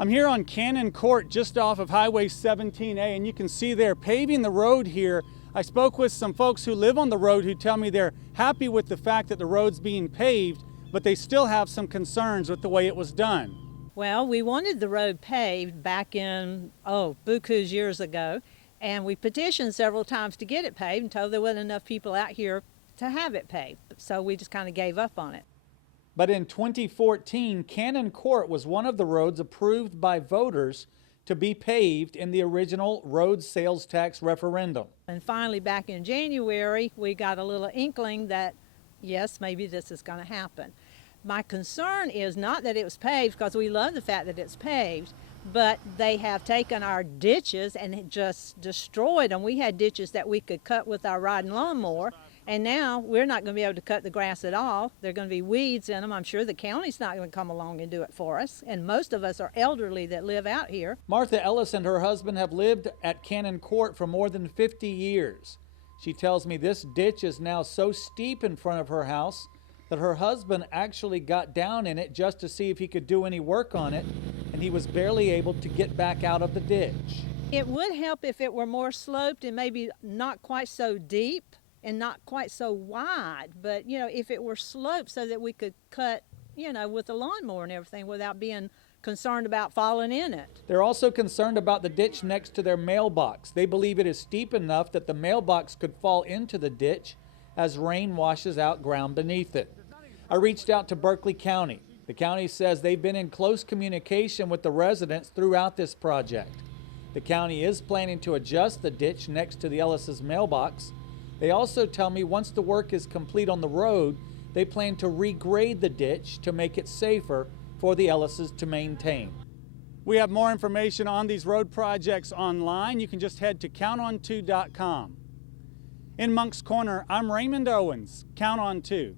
I'm here on Cannon Court just off of Highway 17A, and you can see they're paving the road here. I spoke with some folks who live on the road who tell me they're happy with the fact that the road's being paved, but they still have some concerns with the way it was done. Well, we wanted the road paved back in, bukus years ago, and we petitioned several times to get it paved and told there wasn't enough people out here to have it paved. So we just kind of gave up on it. But in 2014, Cannon Court was one of the roads approved by voters to be paved in the original road sales tax referendum. And finally, back in January, we got a little inkling that, yes, maybe this is going to happen. My concern is not that it was paved, because we love the fact that it's paved, but they have taken our ditches and just destroyed them. We had ditches that we could cut with our riding lawnmower, and now we're not going to be able to cut the grass at all. There are going to be weeds in them. I'm sure the county's not going to come along and do it for us, and most of us are elderly that live out here. Martha Ellis and her husband have lived at Cannon Court for more than 50 years. She tells me this ditch is now so steep in front of her house that her husband actually got down in it just to see if he could do any work on it, and he was barely able to get back out of the ditch. It would help if it were more sloped and maybe not quite so deep and not quite so wide, but if it were sloped so that we could cut, with a lawnmower and everything without being concerned about falling in it. They're also concerned about the ditch next to their mailbox. They believe it is steep enough that the mailbox could fall into the ditch as rain washes out ground beneath it. I reached out to Berkeley County. The county says they've been in close communication with the residents throughout this project. The county is planning to adjust the ditch next to the Ellis's mailbox. They also tell me once the work is complete on the road, they plan to regrade the ditch to make it safer for the Ellis's to maintain. We have more information on these road projects online. You can just head to counton2.com. In Moncks Corner, I'm Raymond Owens. Count on 2.